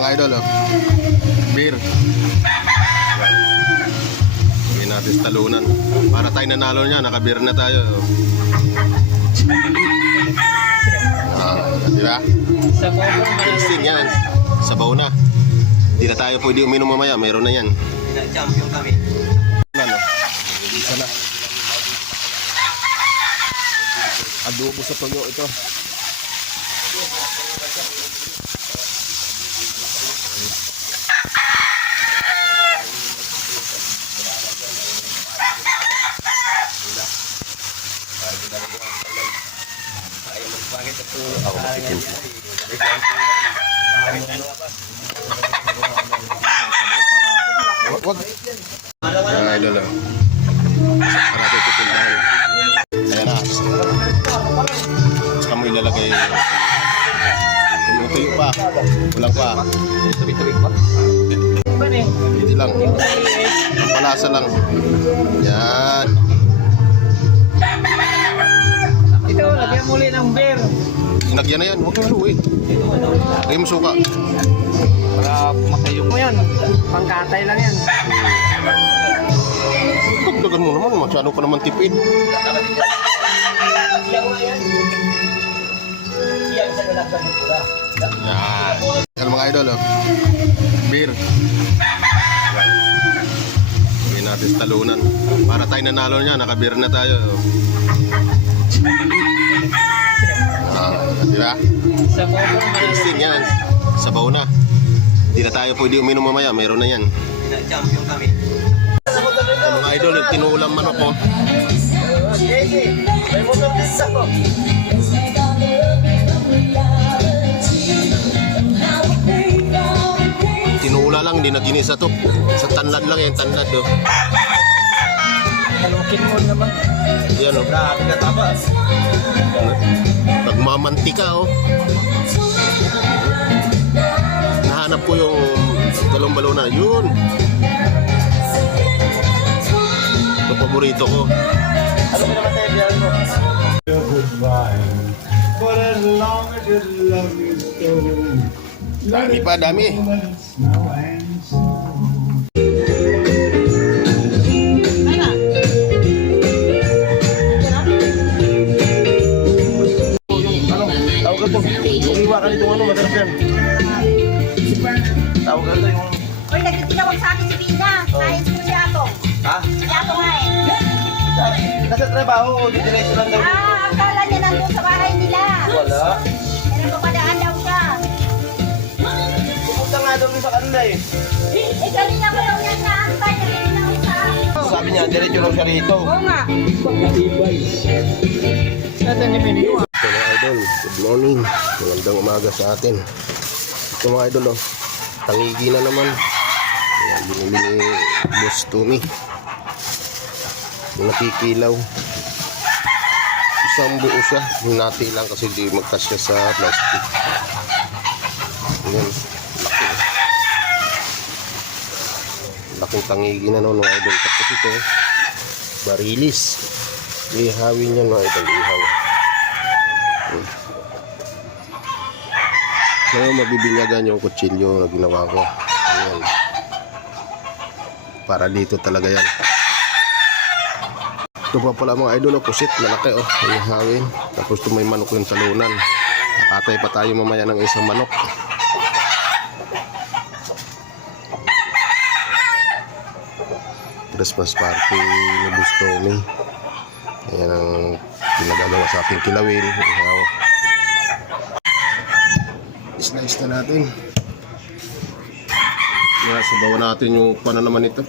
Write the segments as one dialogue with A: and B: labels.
A: mga idol, oh. Beer. Hindi natin talunan. Para tayo nanalo niya, naka-beer na tayo. Ah, di ba?
B: Sa bobo,
A: Tasting yan. Sabaw na. Hindi na tayo pwede uminom mamaya. Meron na yan.
B: champion kami.
A: Ano? Isa na. Adobo sa tuyo ito. Ako matikim. Wag. Mga idol, oh. Para natin titindahan. Ayan na. Saka mo ilalagay. Tuyo pa. Kulang pa.
B: Tubi-tubi pa.
A: Hindi lang. Ang palasa lang. Yan.
B: Ito, lagyan muli ng beer.
A: Inagyan na yan. Huwag kang haluin. Lagay mo suka.
B: Para makayong mo yan. Pangkatay lang yan.
A: Dagdagan mo naman. Masyado ka naman tipid. Yan. Yan mga idol. Oh. Beer. Hindi natin sa talunan. Para tayo nanalo niya. Naka-beer na tayo. Ah, di ba?
B: Sa bobo,
A: Tasting yan. Sabaw na. Hindi na tayo pwede uminom mamaya. Meron na yan.
B: champion kami.
A: Ang mga idol, yung tinulang manok ko.
B: May motor din ako.
A: Tinula lang, hindi na ginisa to. Sa tanlad lang yan, tanlad do.
B: Talukin mo naman.
A: Yan o.
B: Grabe ka tabas.
A: Nagmamantika oh. Nahanap ko yung dalawang balon na. Yun. Ito paborito ko.
B: Ano mo naman tayo biyahe mo?
C: goodbye. But as long as your love is so,
A: Dami pa, dami.
B: Trabaho, didiretso lang daw.
D: Ah, akala niya nandun sa bahay nila.
B: Wala.
D: Eh, nagpapadaan daw siya.
B: Pupunta nga daw sa kanila eh.
D: Eh, kanina ko daw yan naantay. Nagtitinawag sa akin.
B: Sabi niya, diretso raw siya rito.
D: Oo nga.
B: Ito ni Piniwa.
A: Ito mga idol, good morning. Magandang umaga sa atin. Ito mga idol oh. Tangigi na naman. Ayan, binili ni Boss Tumi. Nakikilaw. Isang buo siya. Hinati lang kasi di magkasya sa plastic. Ayan. Laki. Laking tangigi na no, mga idol. Tapos ito, barilis. Ihawin yan mga idol. Ihaw. Ngayon mabibinyagan yung kutsilyo na ginawa ko. Ayan. Para dito talaga yan. Ito pa pala mga idol, oh, pusit, malaki oh. Ihawin. Tapos ito may manok yung talunan. Nakatay pa tayo mamaya ng isang manok. Christmas party ni Bustomi. Ayan ang pinagagawa sa ating kilawin. Ihaw. Na natin. Kaya sabawan natin yung paano naman ito.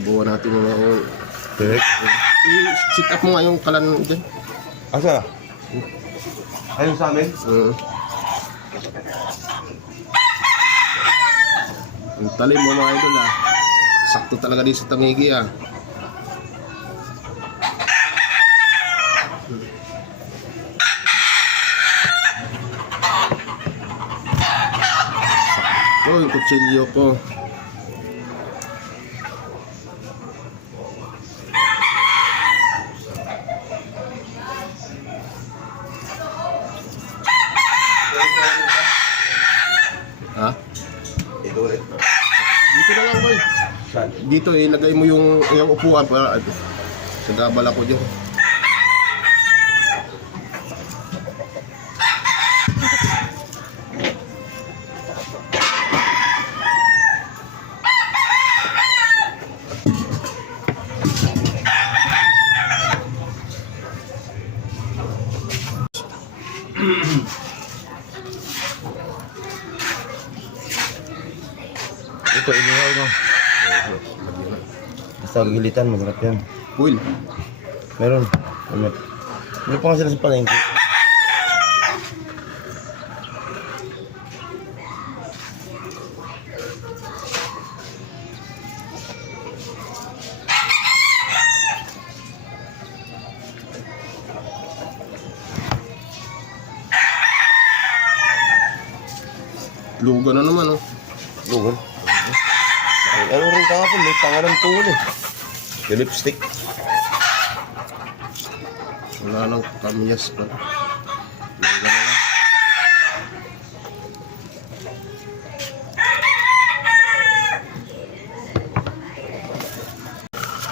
A: Sabawan natin mga Direct. I-sit up mo nga yung kalan dyan.
B: Asa? Ayun sa amin?
A: Uh, ang talim mo mga idol ah. Sakto talaga din sa tangigi ah. Sakto yung kutsilyo ko. Dito, ilagay mo yung, yung upuan para ano, sa gabal ako dyan.
E: Basta gilitan, masarap yan.
A: Uy,
E: Meron. Ano, ano pa nga sila sa palengke?
A: luga na naman, oh.
E: Lugan. Ay, ano rin kahapon, may tanga ng tuhol eh. Yung lipstick.
A: Wala nang kamyas pa. Lang.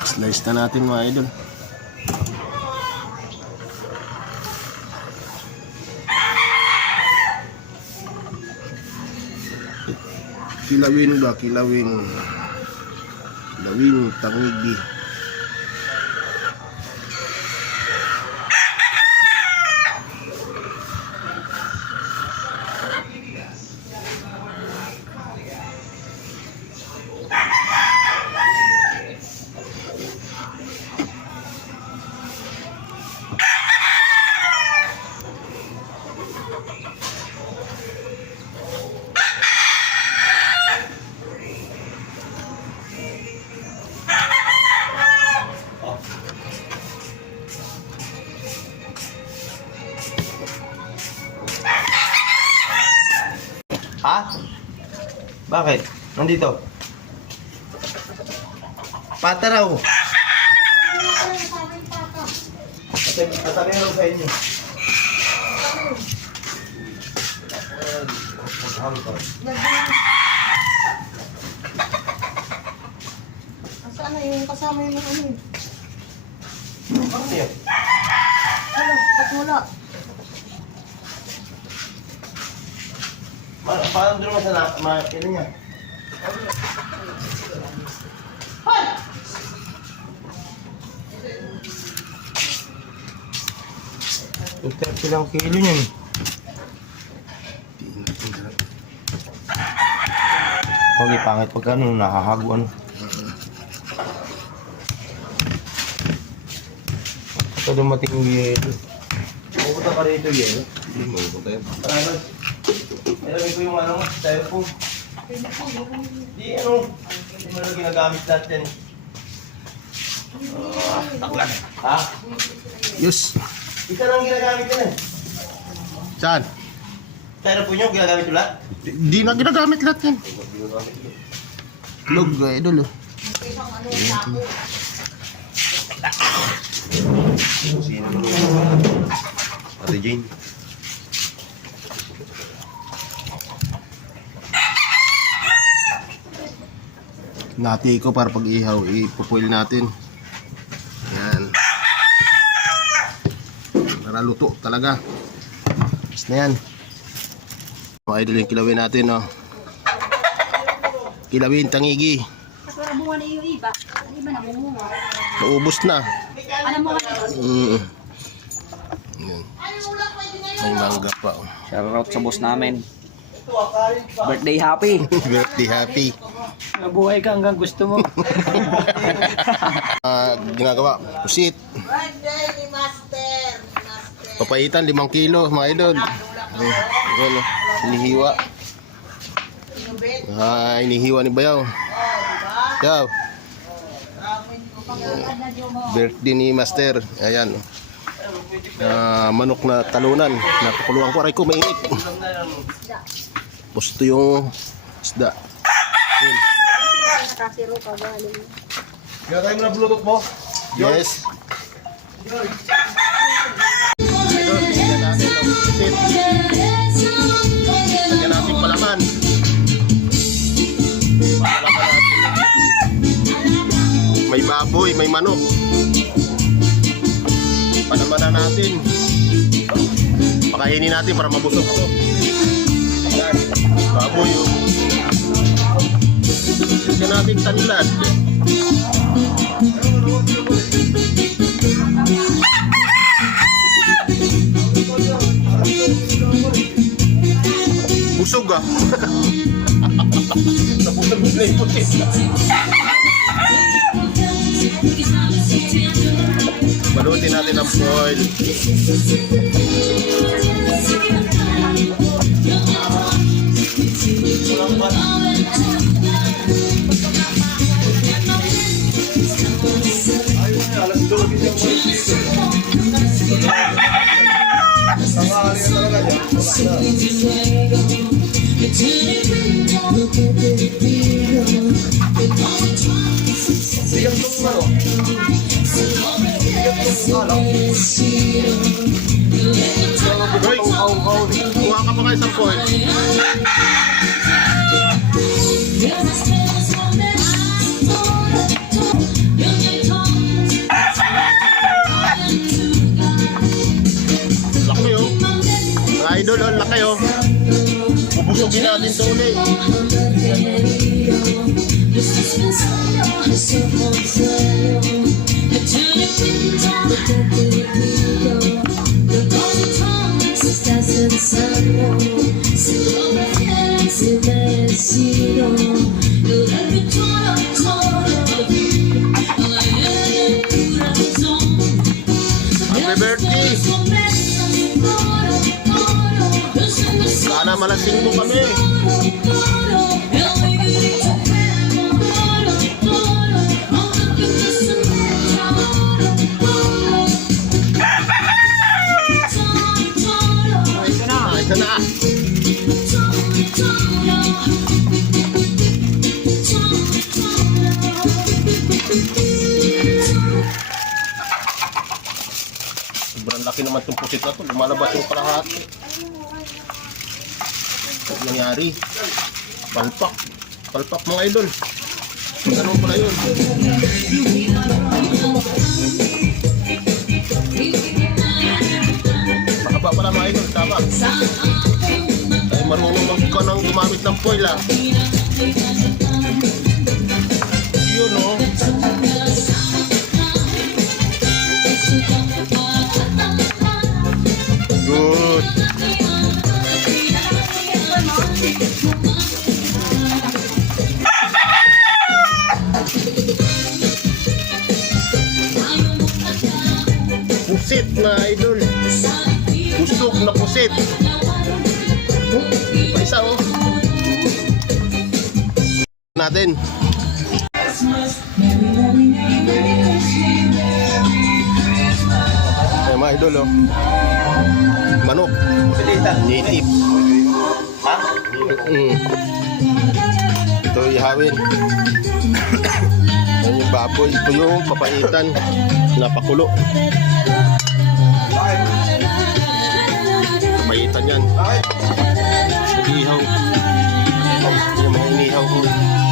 A: Slice na natin mga idol. Kilawin ba? Kilawin. Kilawin, tangigi.
E: Ha? Bakit? Nandito? Pata raw. Tatabi raw sa inyo.
D: Saan na yung kasama yung ano eh?
E: Bakit yan?
D: Ano? Ba't wala?
E: Ma paano doon mo sa na... Ma... Ano niya? Yung 30 lang kilo niyan. Holy pangit pag ano, nakahaguan. Ito dumating yung yelo. Pupunta ka rito yelo.
A: Hindi mo punta yan.
E: Ano? Ilagay ko yung ano, styrofoam. Di ano, hindi mo na ginagamit natin. Ah, taklan. Ha?
A: Yes.
E: Isa lang ginagamit yan eh.
A: Saan?
E: Styrofoam nyo, ginagamit ko lahat.
A: Di, di na ginagamit lahat yan. Log, idol. oh.
E: Ate Jane.
A: Nati ko para pag ihaw, ipupuil natin. Yan. Para luto talaga. Tapos na yan. Mga idol yung kilawin natin, no. Kilawin, tangigi.
D: Wala bunga na yung iba. Ang iba namumunga.
A: Naubos na.
D: Ano mo ito?
A: Mm. Yan. May mangga pa. oh.
B: Shoutout sa boss namin. Birthday happy.
A: Birthday happy.
B: Nabuhay ka hanggang gusto mo.
A: Ah, ginagawa, pusit. Papaitan, limang kilo, mga idol. Oh, ano, inihiwa. Ah, inihiwa ni Bayaw. Yaw. Birthday ni Master. Ayan. Ah, manok na talunan. Napakuluan ko. Aray ko, mainit. Pusto yung isda. Yun.
E: Ginagay mo na bluetooth mo?
A: Yes. Idol, natin. pusit. Lagyan natin palaman. Natin. May baboy, may manok. Palaman na natin. Pakainin natin para mabusog to. Yan. Baboy oh. Lagyan natin tanlad. Busog ah. Nabusog na yung pusit. Balutin natin ang foil. Hoy, kuha ka pa kayo sa foil. Laki oh. Idol, oh, laki oh. Bubusogin natin ito ulit. Sana malasing mo kami.
B: Ito na.
A: Ito. Sobrang laki naman itong pusit na to. Lumalabas yung kalahati. Ano nangyari? Palpak. Palpak mga idol. Ano pala yun? Gumamit ng foil ah. Yun oh. Good. Pusit na idol. Busog na pusit. Oh, pa isa oh natin. Ay, mga idol, oh. Manok. Native.
E: Ha?
A: Mm. Ito ihawin. Yan yung baboy. Ito yung papaitan. Napakulo. Papaitan yan. Ihaw. Yung mga inihaw ko.